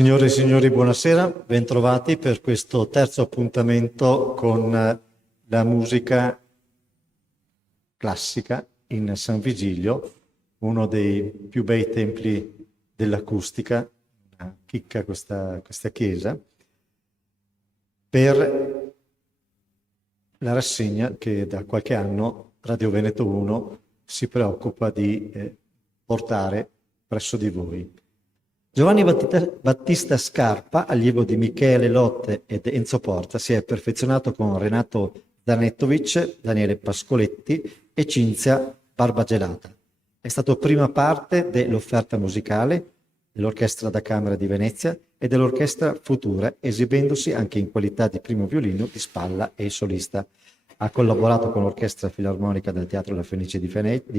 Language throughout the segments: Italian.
Signore e signori, buonasera, bentrovati per questo terzo appuntamento con la musica classica in San Vigilio, uno dei più bei templi dell'acustica, una chicca questa chiesa, per la rassegna che da qualche anno Radio Veneto Uno si preoccupa di portare presso di voi. Giovanni Battista Scarpa, allievo di Michele Lotte ed Enzo Porta, si è perfezionato con Renato Zanettovic, Daniele Pascoletti e Cinzia Barbagelata. È stato prima parte dell'offerta musicale dell'Orchestra da Camera di Venezia e dell'Orchestra Futura, esibendosi anche in qualità di primo violino, di spalla e solista. Ha collaborato con l'Orchestra Filarmonica del Teatro La Fenice di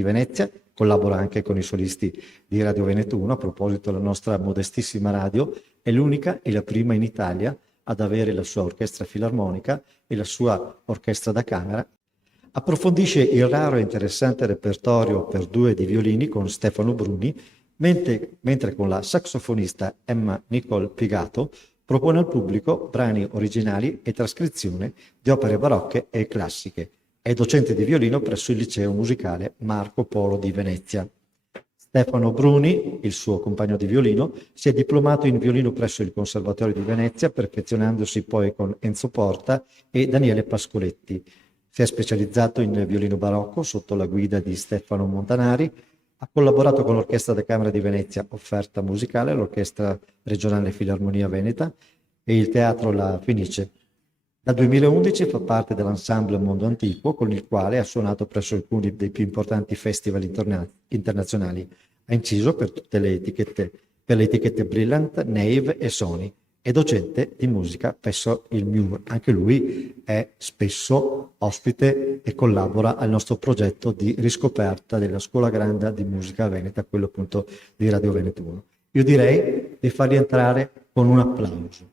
Venezia, collabora anche con i solisti di Radio Veneto Uno. A proposito, la nostra modestissima radio è l'unica e la prima in Italia ad avere la sua orchestra filarmonica e la sua orchestra da camera. Approfondisce il raro e interessante repertorio per due di violini con Stefano Bruni, mentre con la saxofonista Emma Nicole Pigato propone al pubblico brani originali e trascrizione di opere barocche e classiche. È docente di violino presso il liceo musicale Marco Polo di Venezia. Stefano Bruni, il suo compagno di violino, si è diplomato in violino presso il Conservatorio di Venezia, perfezionandosi poi con Enzo Porta e Daniele Pascoletti. Si è specializzato in violino barocco sotto la guida di Stefano Montanari. Ha collaborato con l'Orchestra da Camera di Venezia, offerta musicale, l'Orchestra Regionale Filarmonia Veneta e il Teatro La Fenice. Dal 2011 fa parte dell'ensemble Mondo Antico, con il quale ha suonato presso alcuni dei più importanti festival internazionali. Ha inciso per le etichette Brilliant, Nave e Sony. È docente di musica presso il MIUR. Anche lui è spesso ospite e collabora al nostro progetto di riscoperta della Scuola Grande di Musica Veneta, quello appunto di Radio Veneto Uno. Io direi di farli entrare con un applauso.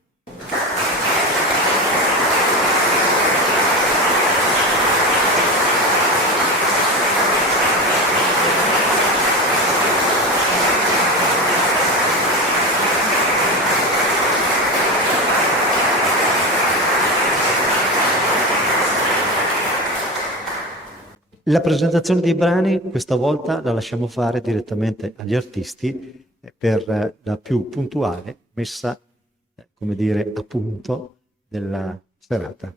La presentazione dei brani questa volta la lasciamo fare direttamente agli artisti per la più puntuale messa, come dire, a punto della serata.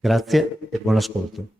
Grazie e buon ascolto.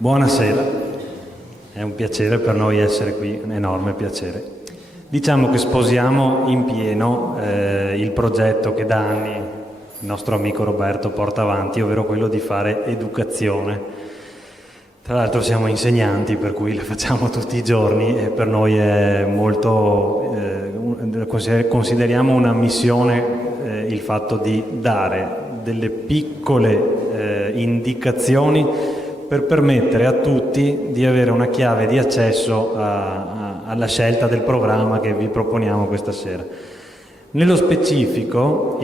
Buonasera, è un piacere per noi essere qui, un enorme piacere. Diciamo che sposiamo in pieno il progetto che da anni il nostro amico Roberto porta avanti, ovvero quello di fare educazione. Tra l'altro siamo insegnanti, per cui la facciamo tutti i giorni e per noi è molto, consideriamo una missione il fatto di dare delle piccole indicazioni per permettere a tutti di avere una chiave di accesso alla scelta del programma che vi proponiamo questa sera. Nello specifico,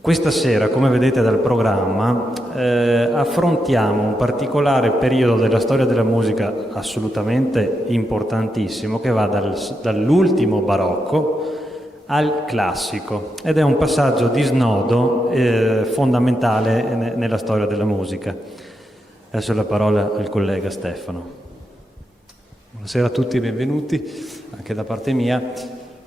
questa sera, come vedete dal programma, affrontiamo un particolare periodo della storia della musica assolutamente importantissimo, che va dall'ultimo barocco al classico, ed è un passaggio di snodo fondamentale nella storia della musica. Adesso la parola al collega Stefano. Buonasera a tutti, benvenuti anche da parte mia.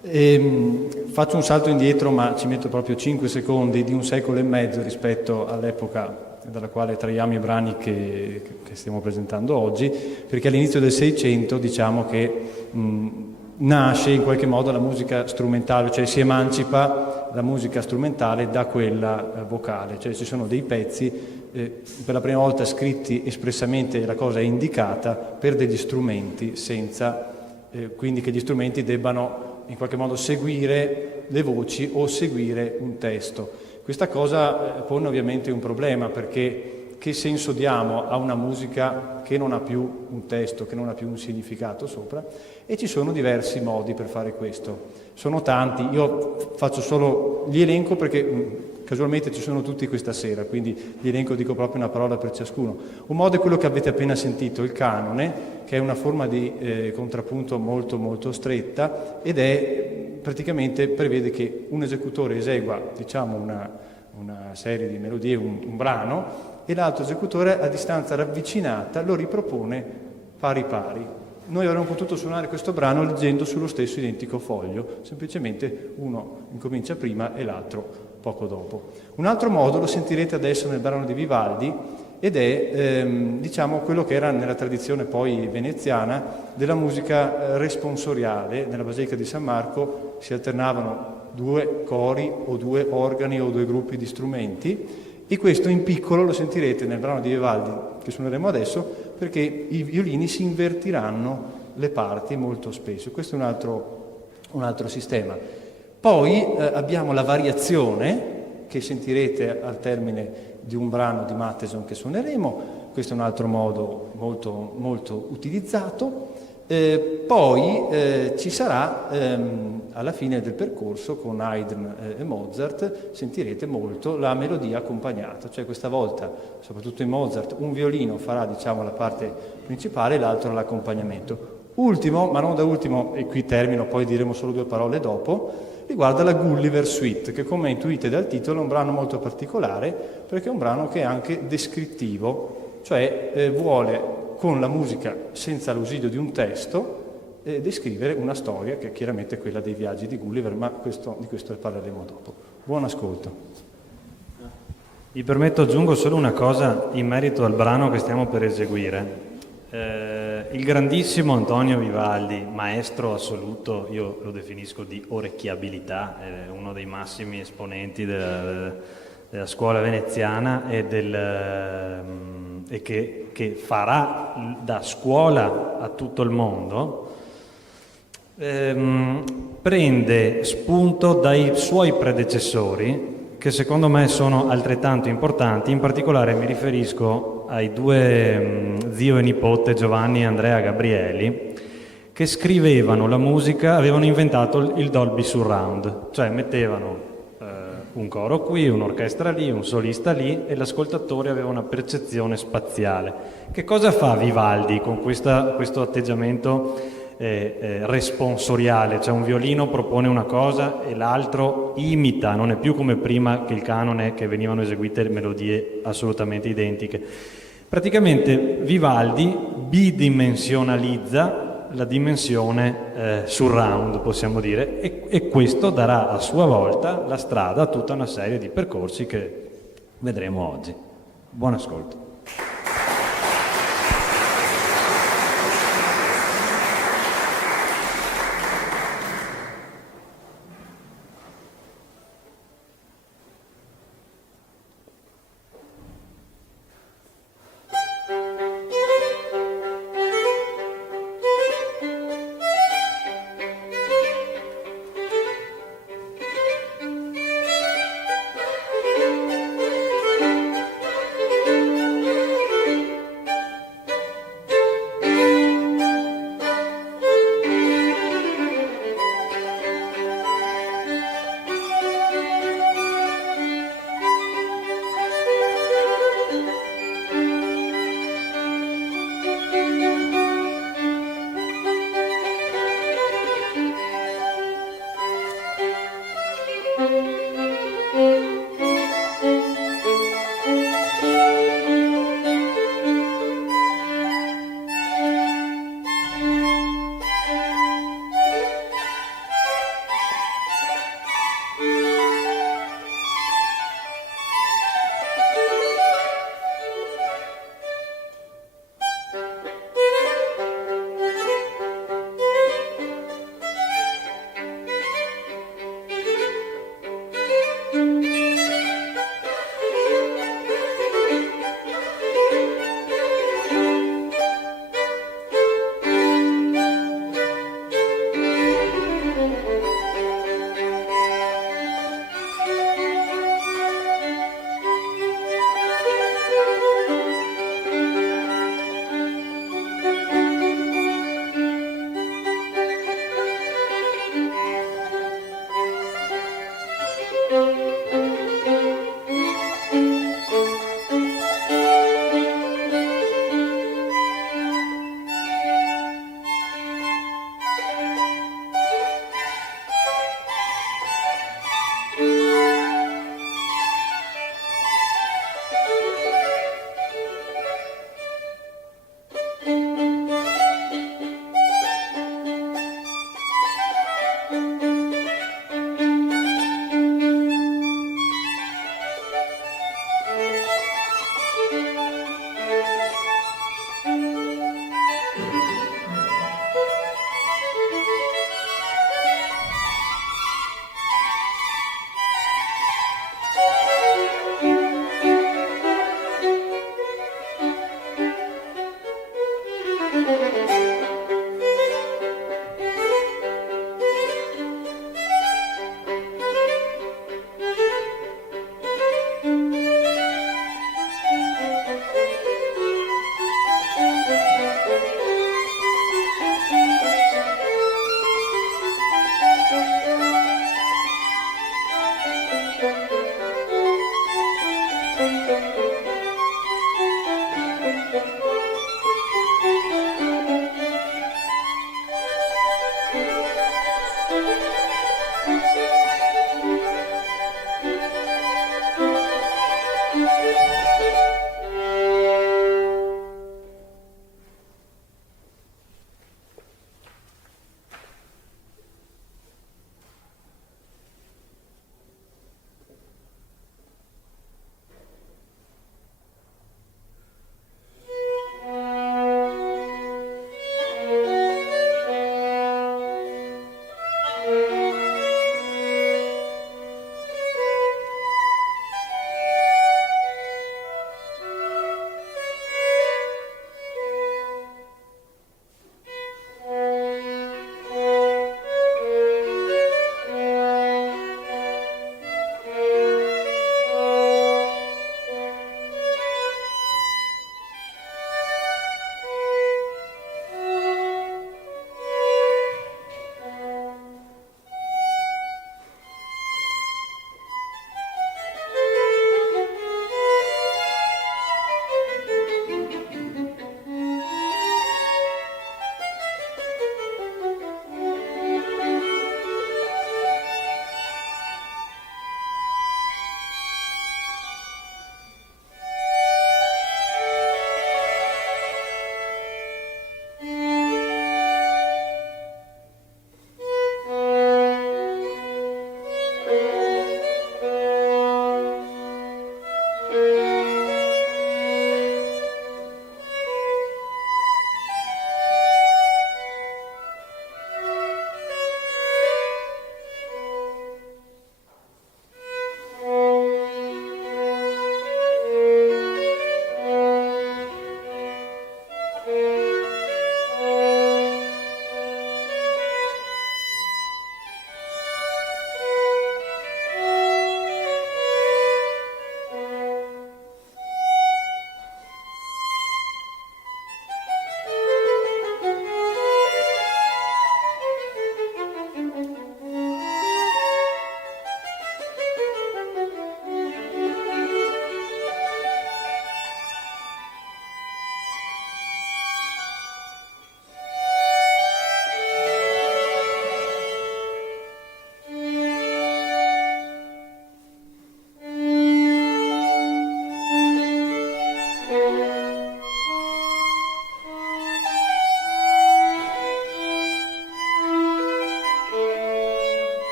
Faccio un salto indietro, ma ci metto proprio 5 secondi, di un secolo e mezzo rispetto all'epoca dalla quale traiamo i brani che stiamo presentando oggi, perché all'inizio del Seicento diciamo che nasce in qualche modo la musica strumentale, cioè si emancipa la musica strumentale da quella vocale, cioè ci sono dei pezzi per la prima volta scritti espressamente, la cosa è indicata, per degli strumenti, senza quindi che gli strumenti debbano in qualche modo seguire le voci o seguire un testo. Questa cosa pone ovviamente un problema, perché che senso diamo a una musica che non ha più un testo, che non ha più un significato sopra? E ci sono diversi modi per fare questo. Sono tanti, io faccio solo gli elenco perché casualmente ci sono tutti questa sera, quindi gli elenco, dico proprio una parola per ciascuno. Un modo è quello che avete appena sentito, il canone, che è una forma di contrappunto molto molto stretta, ed è praticamente prevede che un esecutore esegua, diciamo, una serie di melodie, un brano, e l'altro esecutore a distanza ravvicinata lo ripropone pari pari. Noi avremmo potuto suonare questo brano leggendo sullo stesso identico foglio, semplicemente uno incomincia prima e l'altro poco dopo. Un altro modo lo sentirete adesso nel brano di Vivaldi, ed è diciamo quello che era nella tradizione poi veneziana della musica responsoriale. Nella Basilica di San Marco si alternavano 2 cori o 2 organi o 2 gruppi di strumenti, e questo in piccolo lo sentirete nel brano di Vivaldi che suoneremo adesso, perché i violini si invertiranno le parti molto spesso. Questo è un altro sistema. Poi abbiamo la variazione che sentirete al termine di un brano di Mattheson che suoneremo. Questo è un altro modo molto, molto utilizzato. Poi ci sarà alla fine del percorso con Haydn e Mozart, sentirete molto la melodia accompagnata, cioè questa volta, soprattutto in Mozart, un violino farà, diciamo, la parte principale e l'altro l'accompagnamento. Ultimo, ma non da ultimo, e qui termino, poi diremo solo 2 parole dopo, riguarda la Gulliver Suite, che come intuite dal titolo è un brano molto particolare, perché è un brano che è anche descrittivo, cioè vuole, con la musica senza l'ausilio di un testo, descrivere una storia che è chiaramente quella dei viaggi di Gulliver, ma di questo parleremo dopo. Buon ascolto. Mi permetto, aggiungo solo una cosa in merito al brano che stiamo per eseguire. Il grandissimo Antonio Vivaldi, maestro assoluto, io lo definisco di orecchiabilità, è uno dei massimi esponenti della scuola veneziana e che farà da scuola a tutto il mondo, prende spunto dai suoi predecessori, che secondo me sono altrettanto importanti. In particolare mi riferisco ai 2 zio e nipote Giovanni e Andrea Gabrieli, che scrivevano la musica, avevano inventato il Dolby Surround, cioè mettevano un coro qui, un'orchestra lì, un solista lì, e l'ascoltatore aveva una percezione spaziale. Che cosa fa Vivaldi con questo atteggiamento responsoriale? Cioè un violino propone una cosa e l'altro imita, non è più come prima che il canone, che venivano eseguite melodie assolutamente identiche. Praticamente Vivaldi bidimensionalizza la dimensione surround, possiamo dire, e questo darà a sua volta la strada a tutta una serie di percorsi che vedremo oggi. Buon ascolto.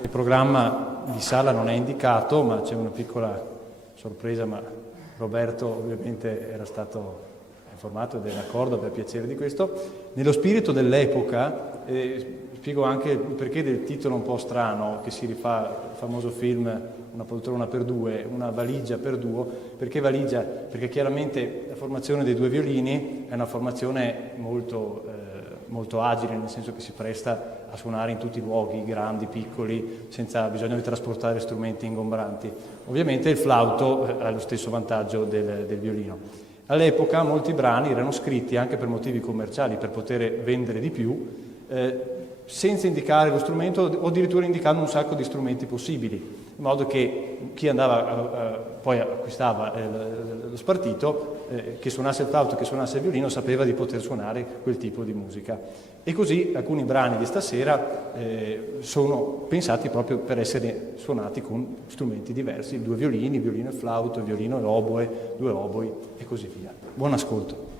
Il programma di sala non è indicato, ma c'è una piccola sorpresa, ma Roberto ovviamente era stato informato ed è d'accordo, per piacere di questo. Nello spirito dell'epoca, spiego anche il perché del titolo un po' strano, che si rifà al famoso film Una poltrona per due, una valigia per duo. Perché valigia? Perché chiaramente la formazione dei due violini è una formazione molto agile, nel senso che si presta a suonare in tutti i luoghi, grandi, piccoli, senza bisogno di trasportare strumenti ingombranti. Ovviamente il flauto ha lo stesso vantaggio del violino. All'epoca molti brani erano scritti anche per motivi commerciali, per poter vendere di più, senza indicare lo strumento o addirittura indicando un sacco di strumenti possibili, in modo che chi andava poi acquistava lo spartito, che suonasse il flauto, che suonasse il violino, sapeva di poter suonare quel tipo di musica. E così alcuni brani di stasera sono pensati proprio per essere suonati con strumenti diversi, due violini, violino e flauto, violino e oboe, due oboi e così via. Buon ascolto.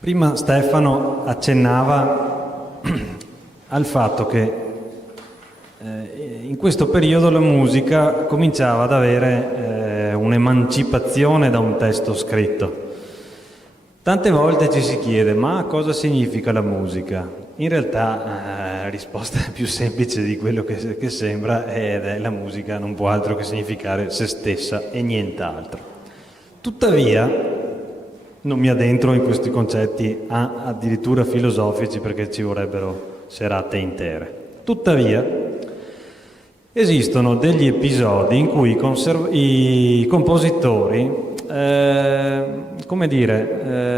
Prima Stefano accennava al fatto che in questo periodo la musica cominciava ad avere un'emancipazione da un testo scritto. Tante volte ci si chiede: ma cosa significa la musica? In realtà la risposta è più semplice di quello che sembra, ed è: la musica non può altro che significare se stessa e nient'altro. Tuttavia, non mi addentro in questi concetti addirittura filosofici, perché ci vorrebbero serate intere. Tuttavia, esistono degli episodi in cui i compositori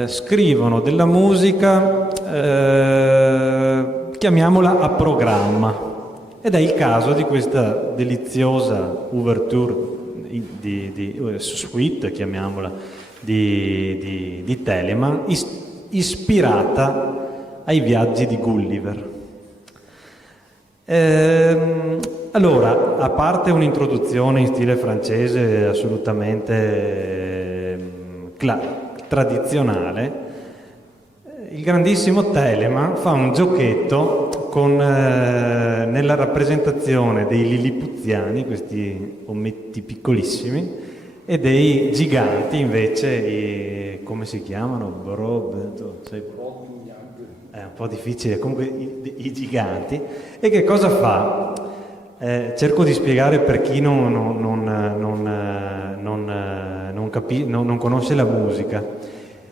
scrivono della musica, chiamiamola a programma, ed è il caso di questa deliziosa ouverture di suite, chiamiamola, di Telemann, ispirata ai viaggi di Gulliver. Allora, a parte un'introduzione in stile francese assolutamente tradizionale, il grandissimo Telemann fa un giochetto nella rappresentazione dei lilipuziani, questi ommetti piccolissimi, e dei giganti invece, come si chiamano? È un po' difficile, comunque i giganti. E che cosa fa? Cerco di spiegare per chi non conosce la musica.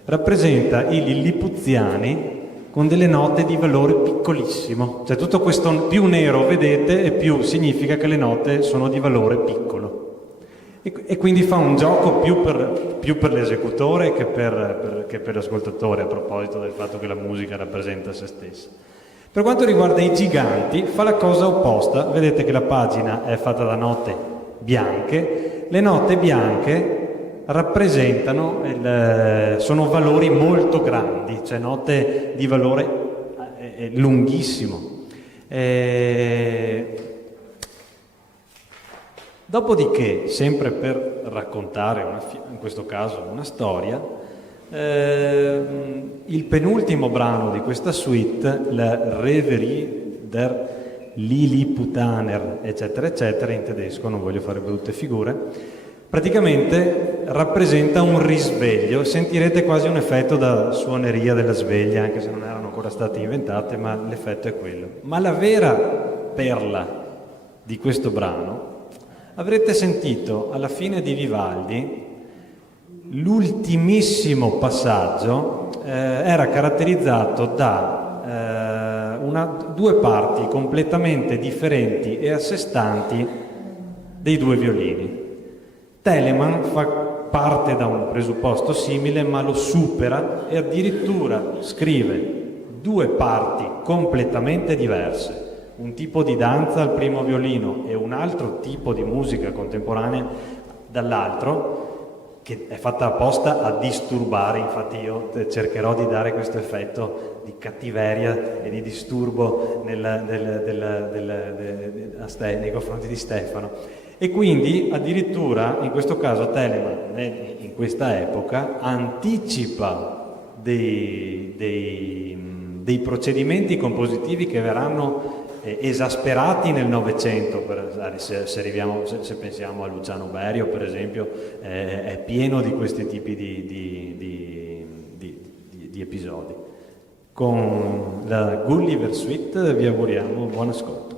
Rappresenta i lilipuziani con delle note di valore piccolissimo, cioè tutto questo più nero vedete e più significa che le note sono di valore piccolo. E quindi fa un gioco più per l'esecutore che per l'ascoltatore, a proposito del fatto che la musica rappresenta se stessa. Per quanto riguarda i giganti, fa la cosa opposta. Vedete che la pagina è fatta da note bianche. Le note bianche rappresentano, sono valori molto grandi, cioè note di valore lunghissimo. Dopodiché, sempre per raccontare, in questo caso, una storia, il penultimo brano di questa suite, la Reverie der Lilliputaner, eccetera, eccetera, in tedesco, non voglio fare brutte figure, praticamente rappresenta un risveglio. Sentirete quasi un effetto da suoneria della sveglia, anche se non erano ancora state inventate, ma l'effetto è quello. Ma la vera perla di questo brano, avrete sentito alla fine di Vivaldi, l'ultimissimo passaggio era caratterizzato da due parti completamente differenti e a sé stanti dei due violini. Telemann fa parte da un presupposto simile, ma lo supera e addirittura scrive due parti completamente diverse. Un tipo di danza al primo violino e un altro tipo di musica contemporanea dall'altro, che è fatta apposta a disturbare. Infatti io cercherò di dare questo effetto di cattiveria e di disturbo nei confronti di Stefano. E quindi addirittura in questo caso Telemann, in questa epoca, anticipa dei procedimenti compositivi che verranno esasperati nel Novecento. Se pensiamo a Luciano Berio, per esempio, è pieno di questi tipi di episodi. Con la Gulliver Suite vi auguriamo buon ascolto.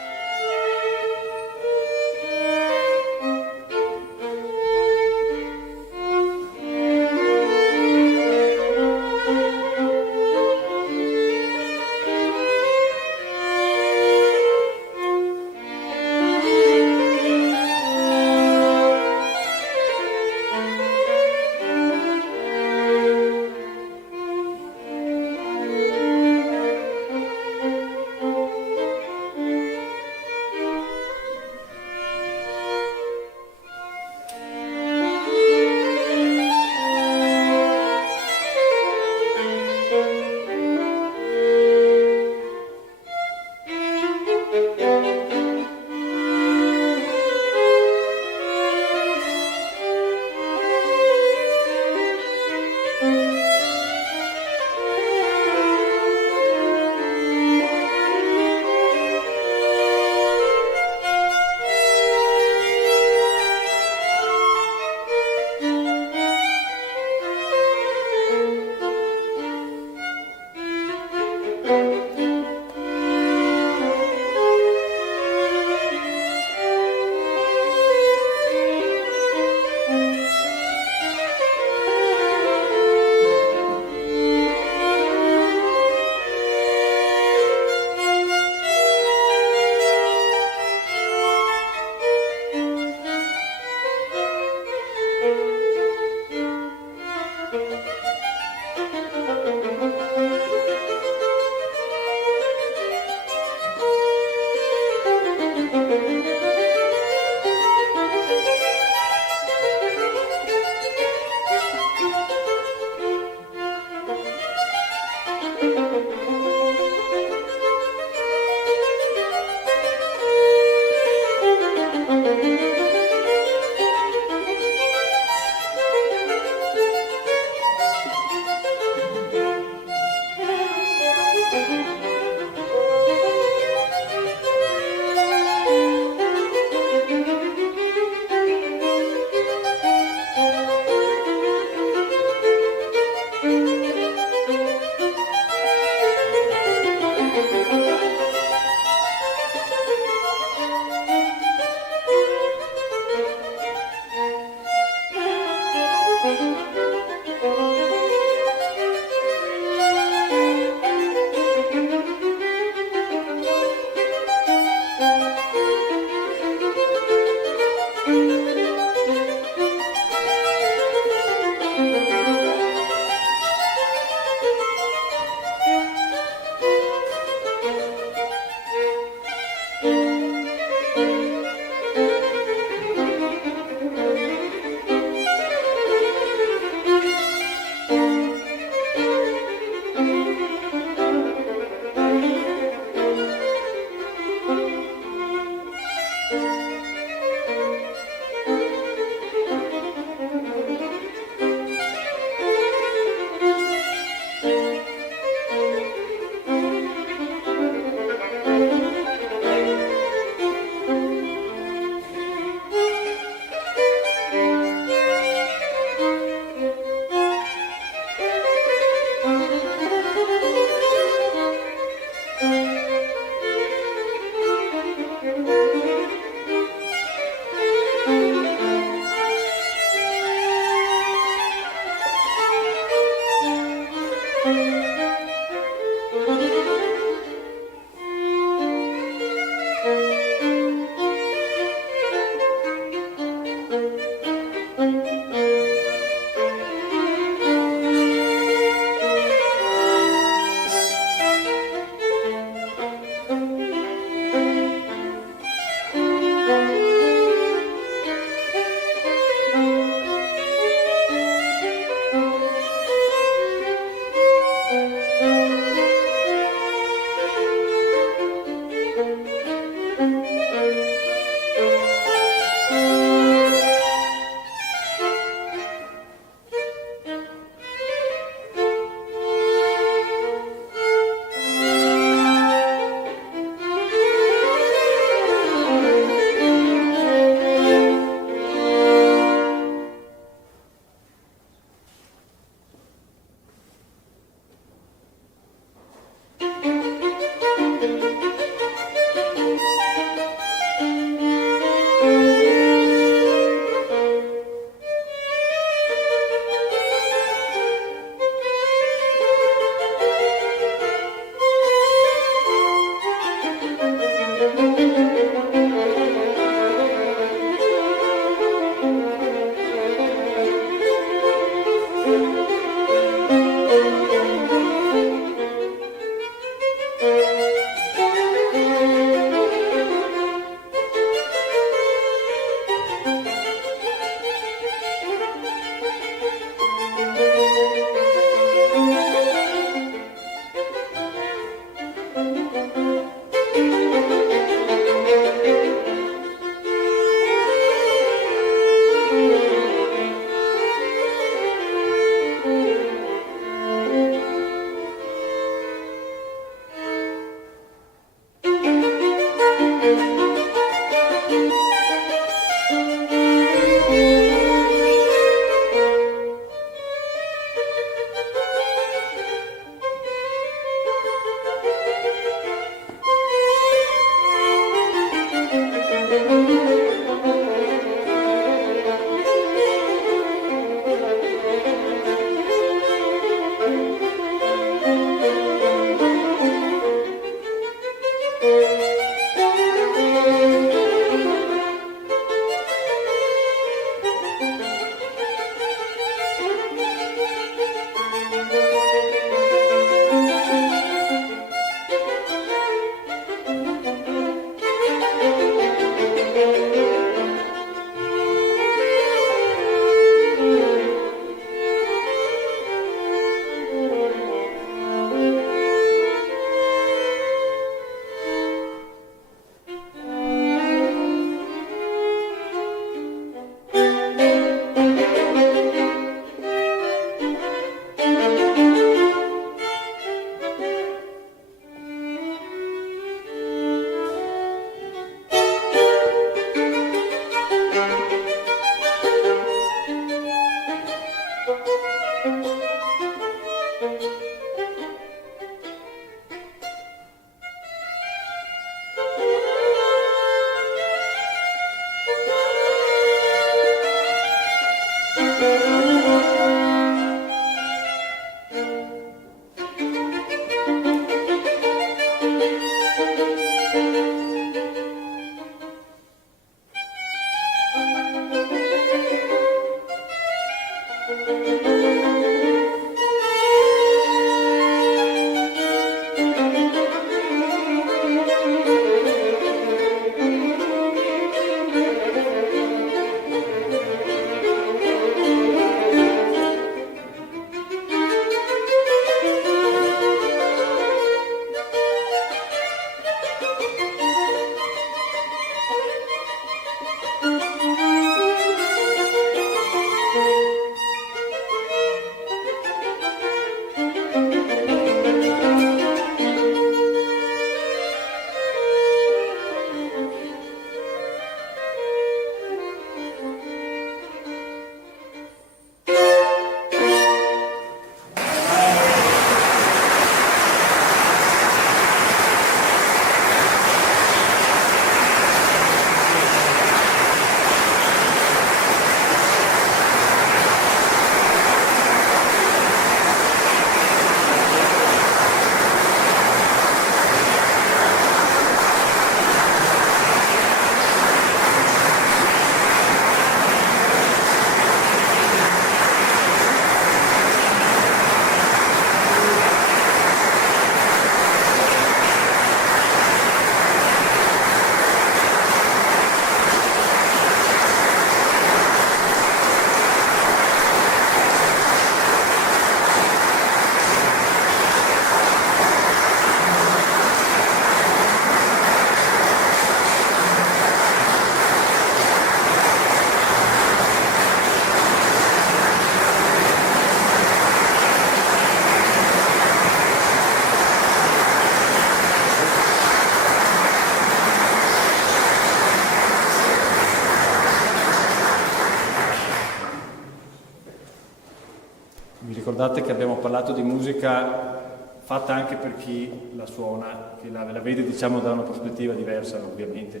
Vi ricordate che abbiamo parlato di musica fatta anche per chi la suona, che la vede diciamo da una prospettiva diversa ovviamente.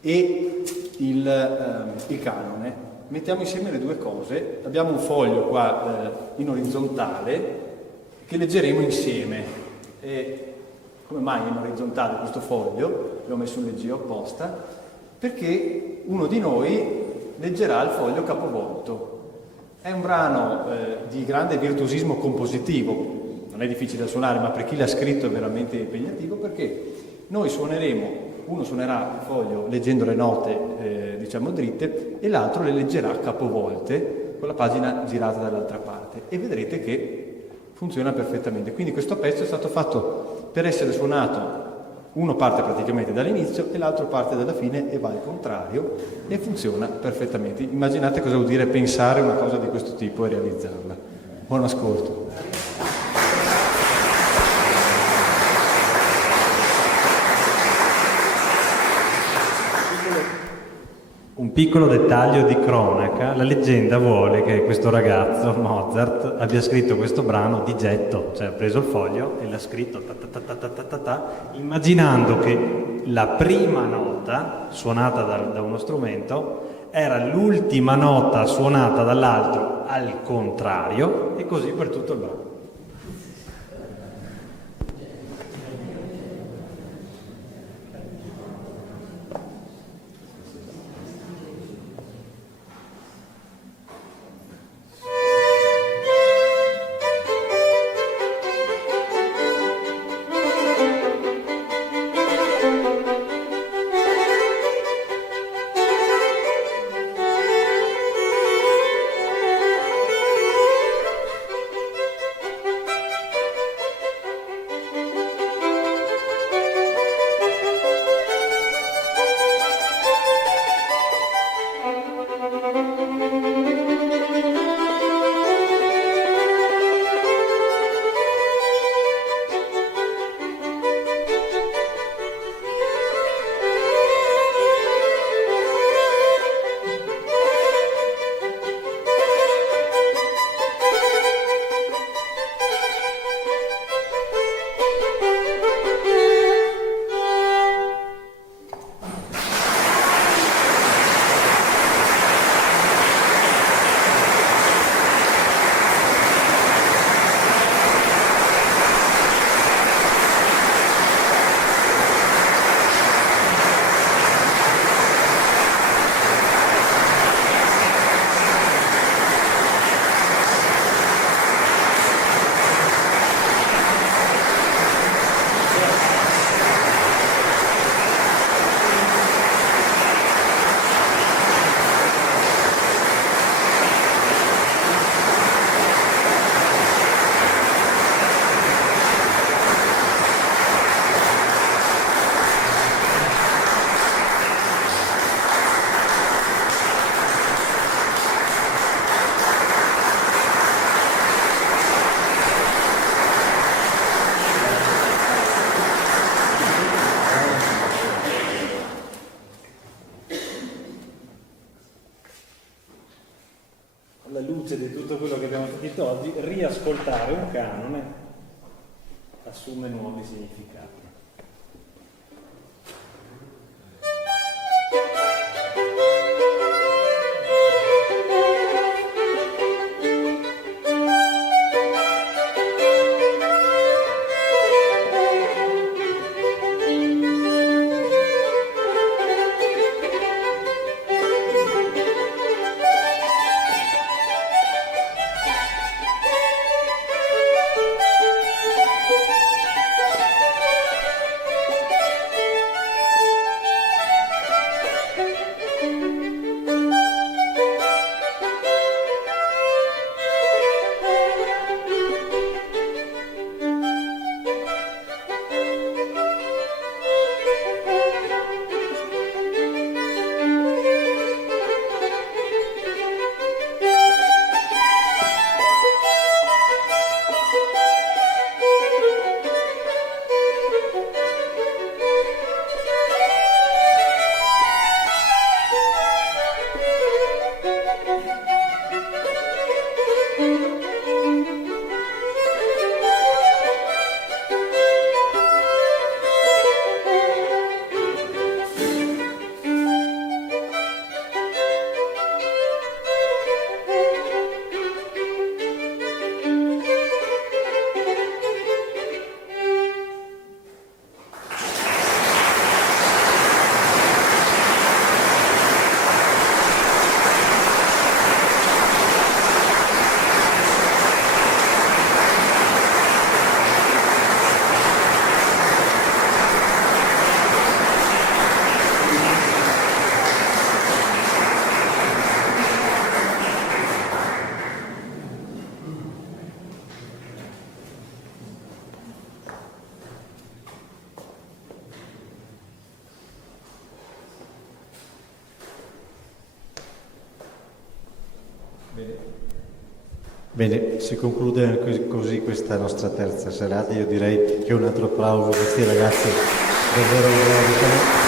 E il canone, mettiamo insieme le due cose. Abbiamo un foglio qua in orizzontale che leggeremo insieme. E come mai in orizzontale questo foglio? L'ho messo un leggio apposta, perché uno di noi leggerà il foglio capovolto. È un brano di grande virtuosismo compositivo, non è difficile da suonare, ma per chi l'ha scritto è veramente impegnativo, perché noi suoneremo, uno suonerà il foglio leggendo le note diciamo dritte e l'altro le leggerà capovolte con la pagina girata dall'altra parte, e vedrete che funziona perfettamente. Quindi questo pezzo è stato fatto per essere suonato, uno parte praticamente dall'inizio e l'altro parte dalla fine e va al contrario, e funziona perfettamente. Immaginate cosa vuol dire pensare una cosa di questo tipo e realizzarla. Buon ascolto. Un piccolo dettaglio di cronaca: la leggenda vuole che questo ragazzo, Mozart, abbia scritto questo brano di getto, cioè ha preso il foglio e l'ha scritto immaginando che la prima nota suonata da uno strumento era l'ultima nota suonata dall'altro al contrario, e così per tutto il brano. Di tutto quello che abbiamo sentito oggi, riascoltare un canone assume nuovi significati. Bene, si conclude così questa nostra terza serata. Io direi che un altro applauso a questi ragazzi davvero bravi.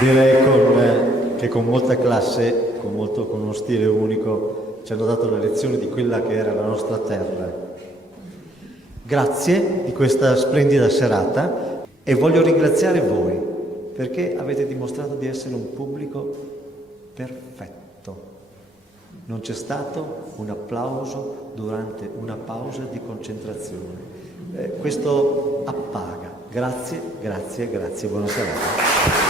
Direi che con molta classe, con uno stile unico, ci hanno dato le lezioni di quella che era la nostra terra. Grazie di questa splendida serata e voglio ringraziare voi perché avete dimostrato di essere un pubblico perfetto. Non c'è stato un applauso durante una pausa di concentrazione. Questo appaga. Grazie, grazie, grazie. Buona serata.